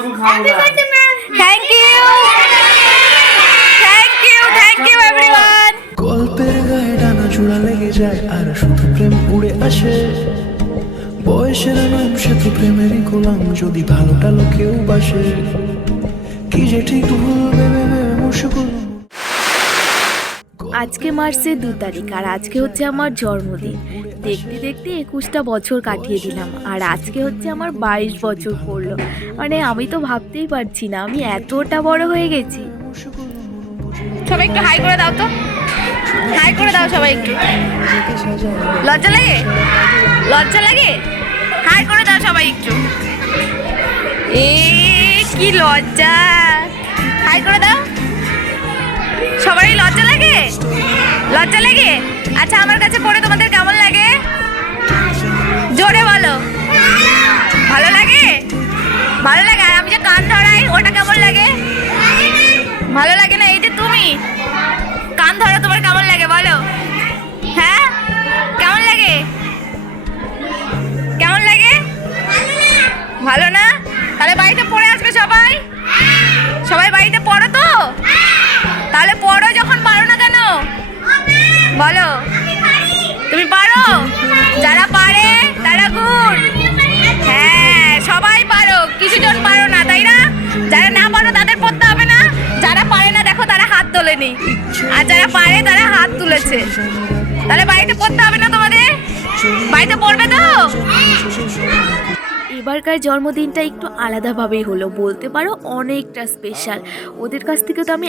যখন খাবো না। Thank you everyone. গল্পের গায়ে ডানা জোড়া লেগে যায় আর শুধু প্রেম উড়ে আসে। বয়সের নাম সে তো প্রেমেরই গোলাম, যদি ভালোটা লোকেও বাসে। কি যে ঠিক ভুল ভেবে মুশকিল। আজকে মার্চের 2 তারিখ আর আজকে হচ্ছে আমার জন্মদিন। দেখতে দেখতে 21টা বছর কাটিয়ে দিলাম আর আজকে হচ্ছে আমার 22 বছর পড়লো। মানে আমি তো ভাবতেই পারছি না আমি এতটা বড় হয়ে গেছি। সবাই একটু হাই করে দাও তো, হাই করে দাও সবাই একটু। লজ্জা লাগে, লজ্জা লাগে, হাই করে দাও সবাই একটু। কি লজ্জা, হাই করে দাও সবাই। লজ্জা লাগে, লজ্জা লাগে। আচ্ছা আমার কাছে পড়ে তোমাদের কেমন লাগে? জোরে বলো। ভালো লাগে, ভালো লাগে। আর আমি যে কান ধরাই ওটা কেমন লাগে? ভালো লাগে না? এই যে তুমি কান ধরো, তোমার কেমন লাগে বলো? হ্যাঁ কেমন লাগে? কেমন লাগে? ভালো না? তাহলে বাড়িতে পড়ে আসবে সবাই। সবাই বাড়িতে পড়ো তো? তাহলে পড়ো যখন, পারো না কেন বলো? তুমি পারো? যারা পারে তারা গুড। হ্যাঁ সবাই পারো, কিছুজন পারো না তাই না? যারা না পারো তাদের পড়তে হবে না। যারা পারে না দেখো তারা হাত তোলেনি, আর যারা পারে তারা হাত তুলেছে। তাহলে বাড়িতে পড়তে হবে না তোমাদের? বাড়িতে পড়বে তো? এবারকার জন্মদিনটা একটু আলাদাভাবেই হলো, বলতে পারো অনেকটা স্পেশাল। ওদের কাছ থেকে তো আমি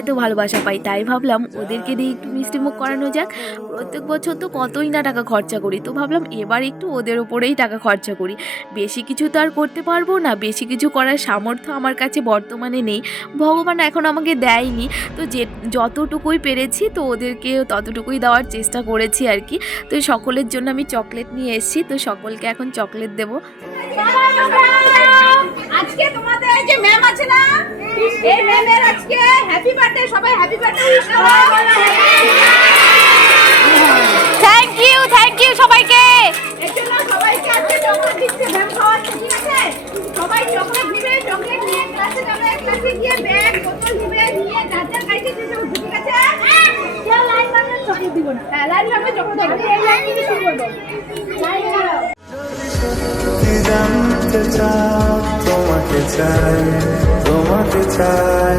এত ভালোবাসা পাই, তাই ভাবলাম ওদেরকে দিয়ে একটু মিষ্টিমুখ করানো যাক। প্রত্যেক বছর তো কতই না টাকা খরচা করি, তো ভাবলাম এবার একটু ওদের ওপরেই টাকা খরচা করি। বেশি কিছু তো আর করতে পারবো না, বেশি কিছু করার সামর্থ্য আমার কাছে বর্তমানে নেই, ভগবান এখন আমাকে দেয়নি। তো যতটুকুই পেরেছি তো ওদেরকে ততটুকুই দেওয়ার চেষ্টা করেছি আর কি। তো সকলের জন্য আমি চকলেট নিয়ে এসেছি, তো সকলকে এখন চকলেট দেবো। আজকে তোমাদের যে ম্যাম আছে না, এই ম্যামের আজকে হ্যাপি বার্থডে। সবাই হ্যাপি বার্থডে উইশ করো। থ্যাংক ইউ সবাইকে। এর জন্য সবাইকে আজকে চকলেট দিচ্ছে, ম্যাম খাওয়াচ্ছে, ঠিক আছে? সবাই চকলেট নিবে, চকলেট নিয়ে ক্লাসে যাবে, ক্লাসে গিয়ে ব্যাগ বোতল নিবে, নিয়ে যার যার গাড়িতে দিয়ে যাবে, ঠিক আছে? কেউ লাইন মারলে চকলেট দিব না। হ্যাঁ লাইন মারলে চকলেট দেবো। এই লাইন থেকে শুরু করবো। লাইন মারো। জানতে চাও তোমাকে চাই, তোমাকে চাই।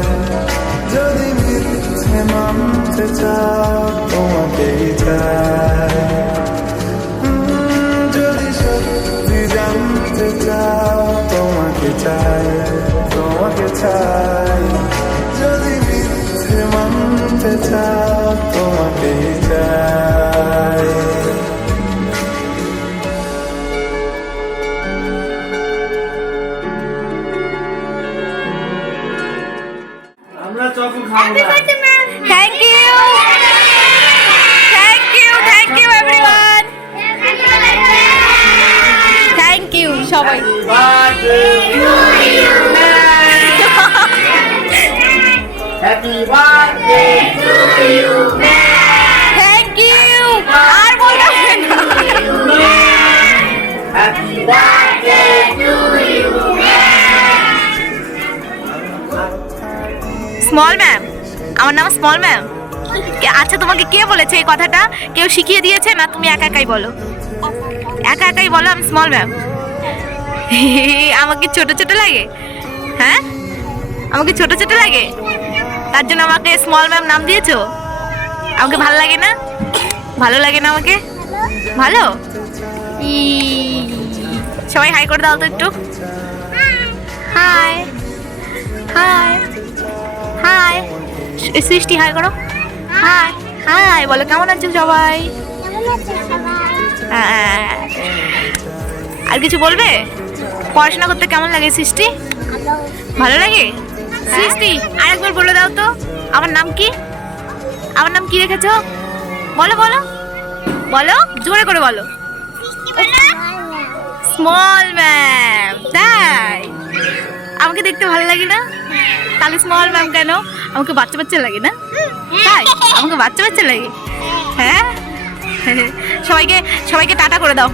যদি মিথ্যে মানতে চাও তোমাকেই চাই। যদি সত্যি জানতে চাও তোমাকে চাই, তোমাকে চাই। যদি মিথ্যে মানতে চাও তোমাকেই চাই। আমরা যখন খাবো না। Thank you everyone. Thank you সবাই। Happy birthday to you. Thank you. আর বলতে হবে না। Happy birthday to you. Small ma'am, আমার নাম স্মল ম্যাম। আচ্ছা তোমাকে কে বলেছে এই কথাটা? কেউ শিখিয়ে দিয়েছে না তুমি একা একাই বলো? একা একাই বলো আমি স্মল ম্যাম। আমাকে ছোট ছোট লাগে? হ্যাঁ আমাকে ছোট ছোট লাগে, তার জন্য আমাকে স্মল ম্যাম নাম দিয়েছো? আমাকে ভালো লাগে না? ভালো লাগে না আমাকে? ভালো। সবাই হাই করে দাও তো একটু। High high high. সৃষ্টি হাই করো। হাই হাই বলো। কেমন আছো সবাই? আর কিছু বলবে? পড়াশোনা করতে কেমন লাগে সৃষ্টি? ভালো লাগে? সৃষ্টি আরেকবার বলে দাও তো আমার নাম কি? আমার নাম কি রেখেছো? বলো বলো বলো, জোরে করে বলো। Small ma'am. তাই আমাকে দেখতে ভালো লাগে না? তাহলে স্মল ম্যাম কেন? আমাকে বাচ্চা বাচ্চা লাগে না? তাই আমাকে বাচ্চা বাচ্চা লাগে? হ্যাঁ সবাইকে টাটা করে দাও।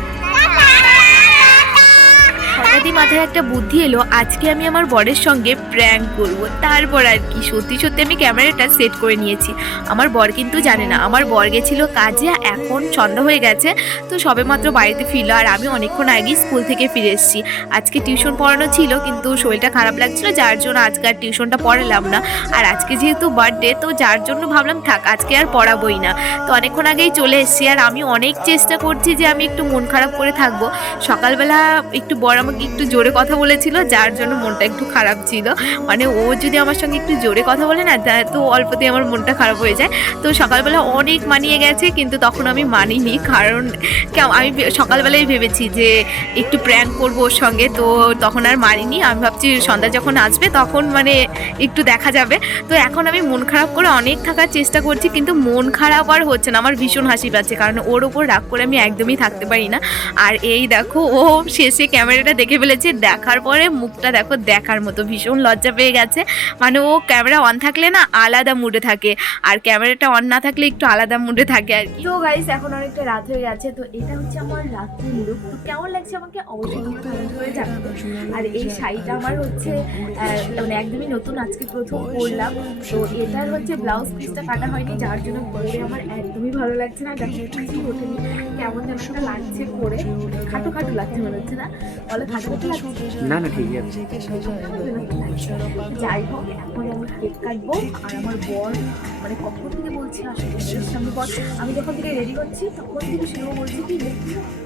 হঠাৎই মাথায় একটা বুদ্ধি এলো, আজকে আমি আমার বরের সঙ্গে প্র্যাঙ্ক করব। তারপর আর কি, সত্যি সত্যি আমি ক্যামেরাটা সেট করে নিয়েছি। আমার বর কিন্তু জানে না, আমার বর গেছিল কাজে, এখন সন্ধ্যা হয়ে গেছে, তো সবেমাত্র বাড়িতে ফিরলো। আর আমি অনেকক্ষণ আগেই স্কুল থেকে ফিরে এসেছি। আজকে টিউশন পড়ানো ছিল, কিন্তু শরীরটা খারাপ লাগছিল, যার জন্য আজকে আর টিউশনটা পড়ালাম না। আর আজকে যেহেতু বার্থডে, তো যার জন্য ভাবলাম থাক, আজকে আর পড়াবোই না। তো অনেকক্ষণ আগেই চলে এসেছি। আর আমি অনেক চেষ্টা করছি যে আমি একটু মন খারাপ করে থাকবো। সকালবেলা একটু বর আমাকে একটু জোরে কথা বলেছিল, যার জন্য মনটা একটু খারাপ ছিল। মানে ও যদি আমার সঙ্গে একটু জোরে কথা বলে না, তো অল্পতেই আমার মনটা খারাপ হয়ে যায়। তো সকালবেলা অনেক মানিয়ে গেছে, কিন্তু তখন আমি মানিনি, কারণ আমি সকালবেলায় ভেবেছি যে একটু প্র্যাঙ্ক করবো ওর সঙ্গে, তো তখন আর মানিনি। আমি ভাবছি সন্ধ্যা যখন আসবে তখন মানে একটু দেখা যাবে। তো এখন আমি মন খারাপ করে অনেক থাকার চেষ্টা করছি, কিন্তু মন খারাপ আর হচ্ছে না। আমার ভীষণ হাসি পাচ্ছে, কারণ ওর ওপর রাগ করে আমি একদমই থাকতে পারি না। আর এই দেখো, ও শেষে ক্যামেরাটা দেখে ফেলেছে, দেখার পরে মুখটা দেখো, দেখার মতো ভীষণ লজ্জা পেয়ে গেছে। মানে ও ক্যামেরা অন থাকলে না আলাদা মুডে থাকে, আর ক্যামেরাটা অন না থাকলে একটু আলাদা মুডে থাকে আর কি। তো গাইস, এখন অনেকটা রাত হয়ে গেছে, তো এটা হচ্ছে আমার রাত্রির লুক। তো কেমন লাগছে আমাকে অবশ্যই কমেন্ট করে জানাবেন। আর এই শাড়িটা আমার হচ্ছে মানে একদমই নতুন, আজকে প্রথম পরলাম। তো এটার হচ্ছে ব্লাউজ পিসটা কাটা হয়নি, যার জন্য পরে আমার একদমই ভালো লাগছে না। দেখো কিছু ওঠেনি, কেমন যেন একটা লাগছে পরে, খাটো খাটো লাগছে মনে হচ্ছে না, বলে খাটো খাটো লাগছে না না ঠিক আছে। যাই হোক, এখন আমি কেক কাটবো। আর আমার বর মানে কখন থেকে বলছি আসলে সামনে বর, আমি যখন থেকে রেডি করছি তখন থেকে সেও বলছি কি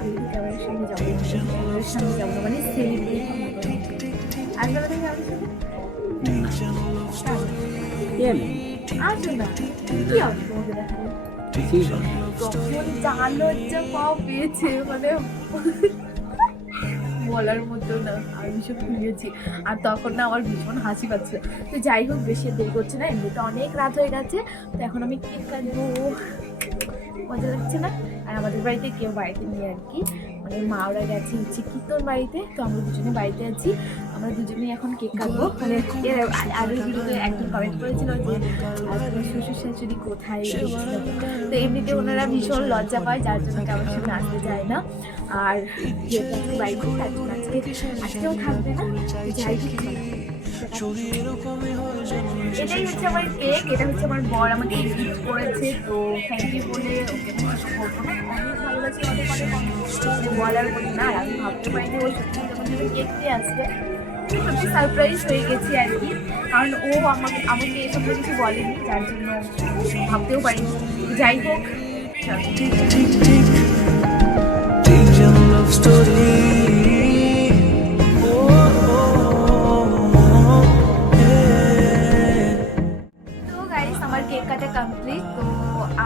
আমি তো ক্যামেরার সামনে যাবো, ক্যামেরার সামনে যাবো, মানে সেলিব্রেট আসবে না তুমি আমাদের সাথে আসবে না, কি হবে তোমাকে দেখাবো কখন জানো যে পাও পেয়েছে, মানে বলার মতো না। আমি ভীষণ খুঁজেছি, আর তখন না আমার ভীষণ হাসি পাচ্ছে। তো যাই হোক, বেশি দেরি করছে না, এমনিতে অনেক রাত হয়ে গেছে। তো এখন আমি কেক কাটবো, মজা লাগছে না। আর আমাদের বাড়িতে কেউ বাড়িতে নেই আর কি, মানে মা ওরা গেছে হচ্ছে কীর্তন বাড়িতে, তো আমরা দুজনে বাড়িতে আছি। আমরা দুজনেই এখন কেক কাটবো। মানে আগের ভিডিওতে একজন কমেন্ট করেছিল যে তোমার শ্বশুর শাশুড়ি কোথায়, তো এমনিতে ওনারা ভীষণ লজ্জা পায়, যার জন্য কারোর সঙ্গে আসতে যায় না। আর যেহেতু আজকে বাড়িতে, তার জন্য আজকেও থাকবে না। যাই হোক, এটাই হচ্ছে আমার কেক, এটা হচ্ছে আমার বর আমাকে গিফট করেছে। তো থ্যাংক ইউ বলে ওকে বলবো না, অনেক ভালো লাগছে, অনেক অনেক বলার মতো না। আর আমি ভাবতে পারিনি ওই সত্যি যখন কেক দিয়ে আসবে, সত্যি সারপ্রাইজ হয়ে গেছি আর কি, কারণ ও আমাকে এসব কিছু বলেনি, যার জন্য ভাবতেও পারিনি। যাই হোক, আমার কেক কাটা কমপ্লিট। তো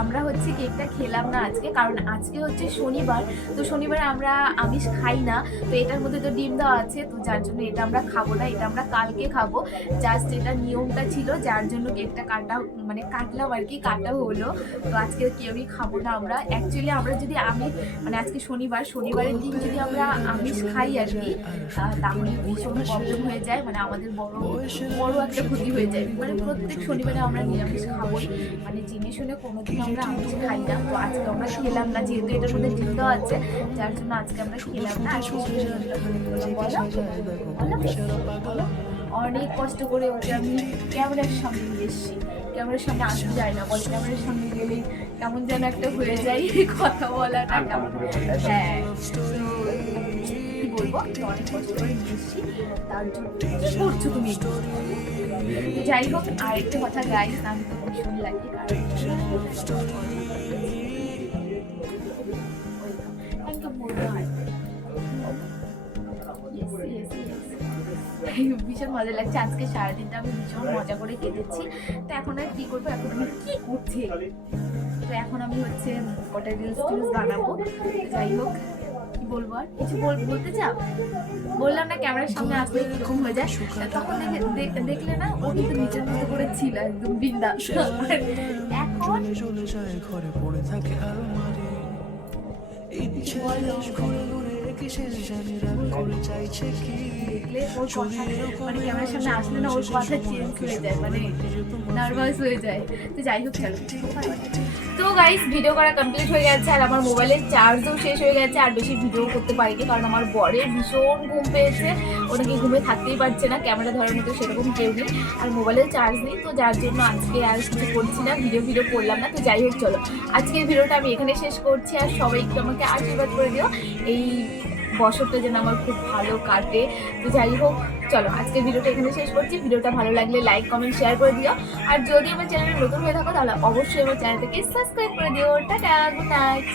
আমরা হচ্ছে কেকটা খেলাম না আজকে, কারণ আজকে হচ্ছে শনিবার। তো শনিবারে আমরা আমিষ খাই না, তো এটার মধ্যে তো ডিম দেওয়া আছে, তো যার জন্য এটা আমরা খাবো না, এটা আমরা কালকে খাবো। জাস্ট এটা নিয়মটা ছিল, যার জন্য কেকটা কাটলাম আর কি, কাটা হলো। তো আজকে কেউই খাবো না আমরা। অ্যাকচুয়ালি আমরা যদি মানে আজকে শনিবারের দিন যদি আমরা আমিষ খাই আর কি, তাহলে ভীষণ প্রবলেম হয়ে যায়, মানে আমাদের বড় একটা ক্ষতি হয়ে যায়। মানে প্রত্যেক শনিবারে আমরা নিরামিষ খাবোই, মানে জেনে শুনে কোনোদিন আমরা আমিষ খাই না। তো আজকে আমরা খেলাম না, যেহেতু এটার মধ্যে ডিম দেওয়া আছে, যার জন্য আজকে আমরা খেলাম না। অনেক কষ্ট করে ওকে আমি ক্যামেরার সামনে নিয়ে এসেছি, ক্যামেরার সামনে আসতে যায় না, বলে ক্যামেরার সামনে গেলেই কেমন যেন একটা হয়ে যায় কথা বলাটা কেমন। হ্যাঁ, কি বলবো, অনেক কষ্ট করে নিয়ে এসেছি, তার জন্য কি করছো তুমি। যাই হোক, আরেকটা কথা গাইস, আমি তো ভীষণ লাগে, কারণ ভীষণ মজা লাগছে। আজকে সারাদিনটা আমি ভীষণ মজা করে কেটেছি। তো এখন আর কি করবো, এখন আমি কি করছি, তো এখন আমি হচ্ছে কটা রিলস বানাবো। যাই হোক, কি বলবো, আর কিছু বলতে চাও? বললাম না ক্যামেরার সামনে আসলে কিরকম হয়ে যায়, তখন দেখলে না ও কিন্তু নিজের মতো করে ছিল একদম বিন্দাস। এখন ঘরে পড়ে থাকে কি শেষ জানি রাগ করে চাইছে কি দেখলে ওর কথা মানে ক্যামেরার সামনে আসলে না ওর কথা চেঞ্জ হয়ে যায়, মানে নার্ভাস হয়ে যায়। তো যাই হোক চলো। তো গাইস ভিডিও করা কমপ্লিট হয়ে গেছে আর আমার মোবাইলের চার্জও শেষ হয়ে গেছে, আর বেশি ভিডিও করতে পারিনি কারণ আমার বরের ভীষণ ঘুম পেয়েছে, ওনাকে ঘুমে থাকতেই পারছে না, ক্যামেরা ধরার মতো সেরকম কেউ নেই আর মোবাইলের চার্জ নেই, তো যার জন্য আজকে আর কিছু করছি না, ভিডিও করলাম না। তো যাই হোক চলো আজকের ভিডিওটা আমি এখানে শেষ করছি, আর সবাই একটু আমাকে আশীর্বাদ করে দিও এই বছরটা যেন আমার খুব ভালো কাটে। তো যাই হোক চলো আজকের ভিডিওটা এখানে শেষ করছি। ভিডিওটা ভালো লাগলে লাইক কমেন্ট শেয়ার করে দিও, আর যদি আমার চ্যানেলে নতুন হয়ে থাকো তাহলে অবশ্যই আমার চ্যানেলটাকে সাবস্ক্রাইব করে দিও। Tata, good night.